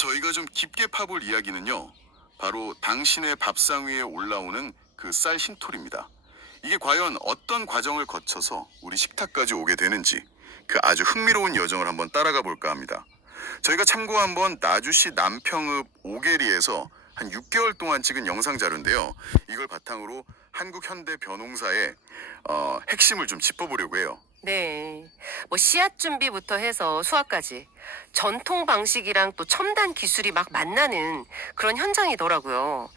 저희가 좀 깊게 파볼 이야기는요. 바로 당신의 밥상 위에 올라오는 그 쌀 흰톨입니다. 이게 과연 어떤 과정을 거쳐서 우리 식탁까지 오게 되는지 그 아주 흥미로운 여정을 한번 따라가 볼까 합니다. 저희가 참고 한번 나주시 남평읍 오계리에서 한 6개월 동안 찍은 영상 자료인데요. 이걸 바탕으로 한국 현대 벼농사의 핵심을 좀 짚어보려고 해요. 네. 뭐 씨앗 준비부터 해서 수확까지 전통 방식이랑 또 첨단 기술이 막 만나는 그런 현장이더라고요.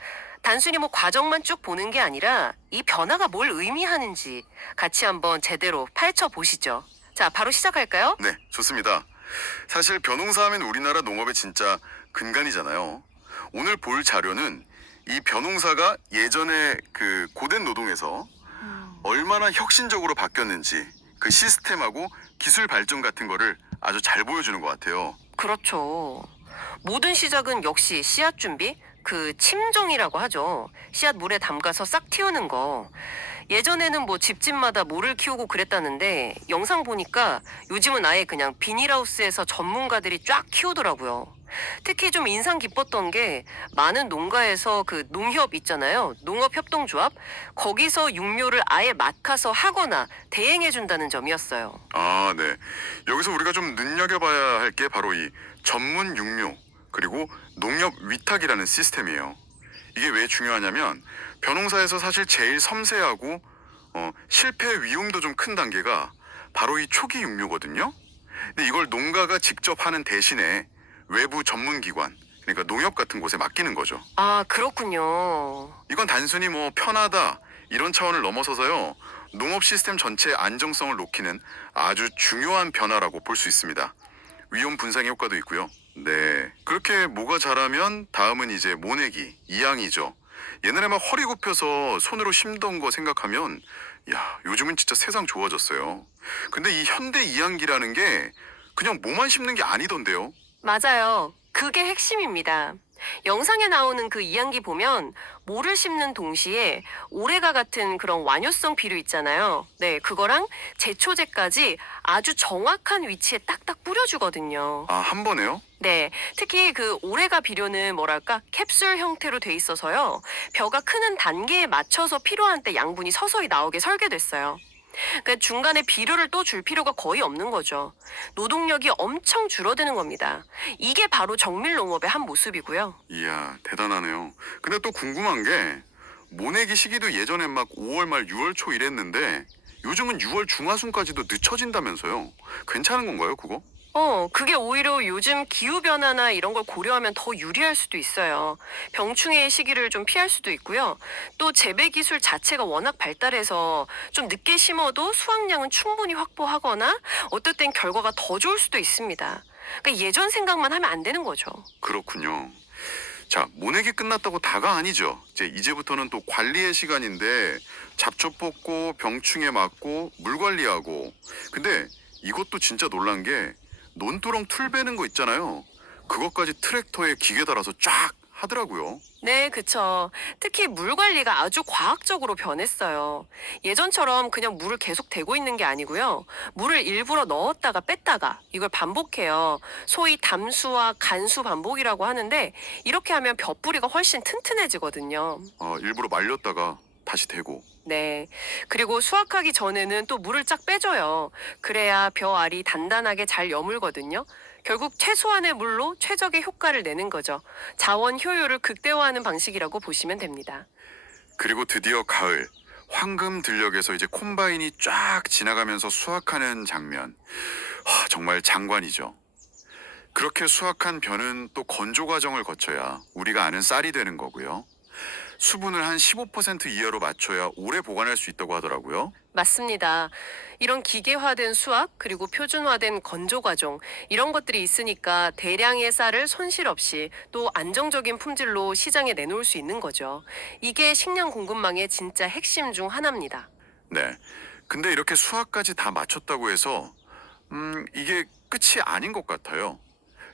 단순히 뭐 과정만 쭉 보는 게 아니라 이 변화가 뭘 의미하는지 같이 한번 제대로 파헤쳐 보시죠. 자, 바로 시작할까요? 네, 좋습니다. 사실 벼농사 하면 우리나라 농업의 진짜 근간이잖아요. 오늘 볼 자료는 이 벼농사가 예전에 그 고된 노동에서 얼마나 혁신적으로 바뀌었는지 그 시스템하고 기술 발전 같은 거를 아주 잘 보여주는 것 같아요. 그렇죠. 모든 시작은 역시 씨앗 준비? 그 침종이라고 하죠. 씨앗 물에 담가서 싹 틔우는 거. 예전에는 뭐 집집마다 모를 키우고 그랬다는데 영상 보니까 요즘은 아예 그냥 비닐하우스에서 전문가들이 쫙 키우더라고요. 특히 좀 인상 깊었던 게 많은 농가에서 그 농협 있잖아요. 농업협동조합. 거기서 육묘를 아예 맡아서 하거나 대행해 준다는 점이었어요. 아, 네. 여기서 우리가 좀 눈여겨봐야 할 게 바로 이 전문 육묘 그리고 농협 위탁이라는 시스템이에요. 이게 왜 중요하냐면 벼농사에서 사실 제일 섬세하고 실패 위험도 좀 큰 단계가 바로 이 초기 육묘거든요. 근데 이걸 농가가 직접 하는 대신에 외부 전문기관, 그러니까 농협 같은 곳에 맡기는 거죠. 아, 그렇군요. 이건 단순히 뭐 편하다 이런 차원을 넘어서서요. 농업 시스템 전체의 안정성을 높이는 아주 중요한 변화라고 볼 수 있습니다. 위험 분산의 효과도 있고요. 네. 그렇게 모가 자라면 다음은 이제 모내기, 이양이죠. 옛날에 막 허리 굽혀서 손으로 심던 거 생각하면 야, 요즘은 진짜 세상 좋아졌어요. 근데 이 현대 이양기라는 게 그냥 모만 심는 게 아니던데요. 맞아요. 그게 핵심입니다. 영상에 나오는 그 이양기 보면 모를 심는 동시에 오레가 같은 그런 완효성 비료 있잖아요. 네, 그거랑 제초제까지 아주 정확한 위치에 딱딱 뿌려주거든요. 아, 한 번에요? 네, 특히 그 오레가 비료는 뭐랄까 캡슐 형태로 돼 있어서요. 벼가 크는 단계에 맞춰서 필요한 때 양분이 서서히 나오게 설계됐어요. 그러니까 중간에 비료를 또 줄 필요가 거의 없는 거죠. 노동력이 엄청 줄어드는 겁니다. 이게 바로 정밀 농업의 한 모습이고요. 이야, 대단하네요. 근데 또 궁금한 게 모내기 시기도 예전엔 막 5월 말 6월 초 이랬는데 요즘은 6월 중하순까지도 늦춰진다면서요. 괜찮은 건가요, 그거? 그게 오히려 요즘 기후변화나 이런 걸 고려하면 더 유리할 수도 있어요. 병충해의 시기를 좀 피할 수도 있고요. 또 재배 기술 자체가 워낙 발달해서 좀 늦게 심어도 수확량은 충분히 확보하거나 어떨 땐 결과가 더 좋을 수도 있습니다. 그러니까 예전 생각만 하면 안 되는 거죠. 그렇군요. 자, 모내기 끝났다고 다가 아니죠. 이제부터는 또 관리의 시간인데 잡초 뽑고 병충해 맞고 물 관리하고. 근데 이것도 진짜 놀란 게 논두렁 풀 베는 거 있잖아요. 그것까지 트랙터에 기계 달아서 쫙 하더라고요. 네, 그쵸. 특히 물 관리가 아주 과학적으로 변했어요. 예전처럼 그냥 물을 계속 대고 있는 게 아니고요. 물을 일부러 넣었다가 뺐다가 이걸 반복해요. 소위 담수와 간수 반복이라고 하는데 이렇게 하면 벼뿌리가 훨씬 튼튼해지거든요. 일부러 말렸다가 다시 대고. 네. 그리고 수확하기 전에는 또 물을 쫙 빼줘요. 그래야 벼 알이 단단하게 잘 여물거든요. 결국 최소한의 물로 최적의 효과를 내는 거죠. 자원 효율을 극대화하는 방식이라고 보시면 됩니다. 그리고 드디어 가을. 황금 들녘에서 이제 콤바인이 쫙 지나가면서 수확하는 장면. 정말 장관이죠. 그렇게 수확한 벼는 또 건조 과정을 거쳐야 우리가 아는 쌀이 되는 거고요. 수분을 한 15% 이하로 맞춰야 오래 보관할 수 있다고 하더라고요. 맞습니다. 이런 기계화된 수확, 그리고 표준화된 건조 과정, 이런 것들이 있으니까 대량의 쌀을 손실 없이 또 안정적인 품질로 시장에 내놓을 수 있는 거죠. 이게 식량 공급망의 진짜 핵심 중 하나입니다. 네. 근데 이렇게 수확까지 다 마쳤다고 해서 이게 끝이 아닌 것 같아요.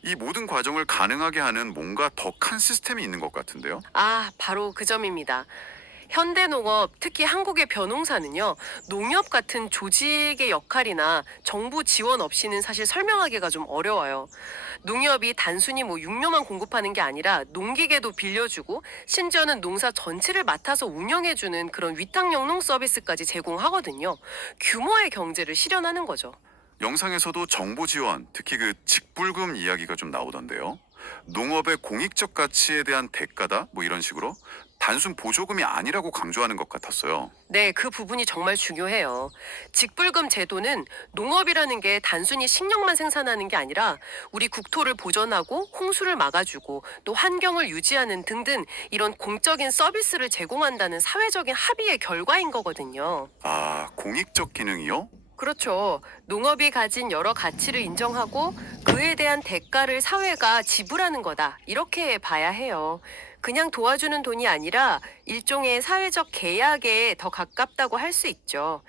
이 모든 과정을 가능하게 하는 뭔가 더 큰 시스템이 있는 것 같은데요. 아, 바로 그 점입니다. 현대농업, 특히 한국의 벼농사는요, 농협 같은 조직의 역할이나 정부 지원 없이는 사실 설명하기가 좀 어려워요. 농협이 단순히 뭐 육묘만 공급하는 게 아니라 농기계도 빌려주고 심지어는 농사 전체를 맡아서 운영해주는 그런 위탁영농 서비스까지 제공하거든요. 규모의 경제를 실현하는 거죠. 영상에서도 정보 지원, 특히 그 직불금 이야기가 좀 나오던데요. 농업의 공익적 가치에 대한 대가다? 뭐 이런 식으로 단순 보조금이 아니라고 강조하는 것 같았어요. 네, 그 부분이 정말 중요해요. 직불금 제도는 농업이라는 게 단순히 식량만 생산하는 게 아니라 우리 국토를 보존하고 홍수를 막아주고 또 환경을 유지하는 등등 이런 공적인 서비스를 제공한다는 사회적인 합의의 결과인 거거든요. 아, 공익적 기능이요? 그렇죠. 농업이 가진 여러 가치를 인정하고 그에 대한 대가를 사회가 지불하는 거다. 이렇게 봐야 해요. 그냥 도와주는 돈이 아니라 일종의 사회적 계약에 더 가깝다고 할 수 있죠.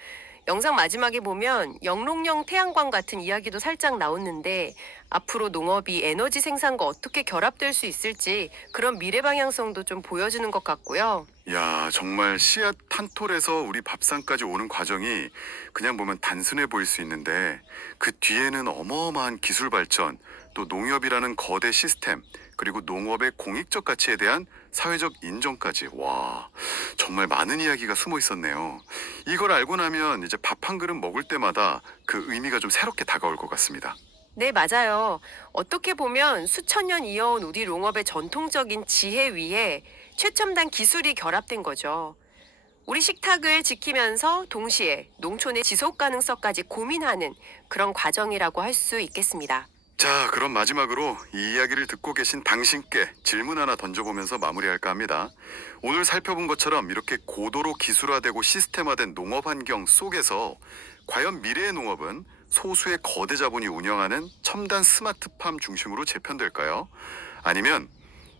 영상 마지막에 보면 영농형 태양광 같은 이야기도 살짝 나오는데 앞으로 농업이 에너지 생산과 어떻게 결합될 수 있을지 그런 미래 방향성도 좀 보여주는 것 같고요. 야, 정말 씨앗 한 톨에서 우리 밥상까지 오는 과정이 그냥 보면 단순해 보일 수 있는데 그 뒤에는 어마어마한 기술 발전, 또 농협이라는 거대 시스템, 그리고 농업의 공익적 가치에 대한 사회적 인정까지. 와, 정말 많은 이야기가 숨어 있었네요. 이걸 알고 나면 이제 밥 한 그릇 먹을 때마다 그 의미가 좀 새롭게 다가올 것 같습니다. 네, 맞아요. 어떻게 보면 수천 년 이어온 우리 농업의 전통적인 지혜 위에 최첨단 기술이 결합된 거죠. 우리 식탁을 지키면서 동시에 농촌의 지속 가능성까지 고민하는 그런 과정이라고 할 수 있겠습니다. 자, 그럼 마지막으로 이 이야기를 듣고 계신 당신께 질문 하나 던져보면서 마무리할까 합니다. 오늘 살펴본 것처럼 이렇게 고도로 기술화되고 시스템화된 농업 환경 속에서 과연 미래의 농업은 소수의 거대 자본이 운영하는 첨단 스마트팜 중심으로 재편될까요? 아니면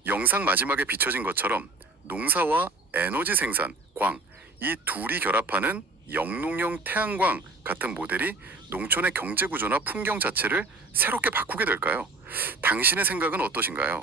영상 마지막에 비춰진 것처럼 농사와 에너지 생산, 광, 이 둘이 결합하는 영농형 태양광 같은 모델이 농촌의 경제 구조나 풍경 자체를 새롭게 바꾸게 될까요? 당신의 생각은 어떠신가요?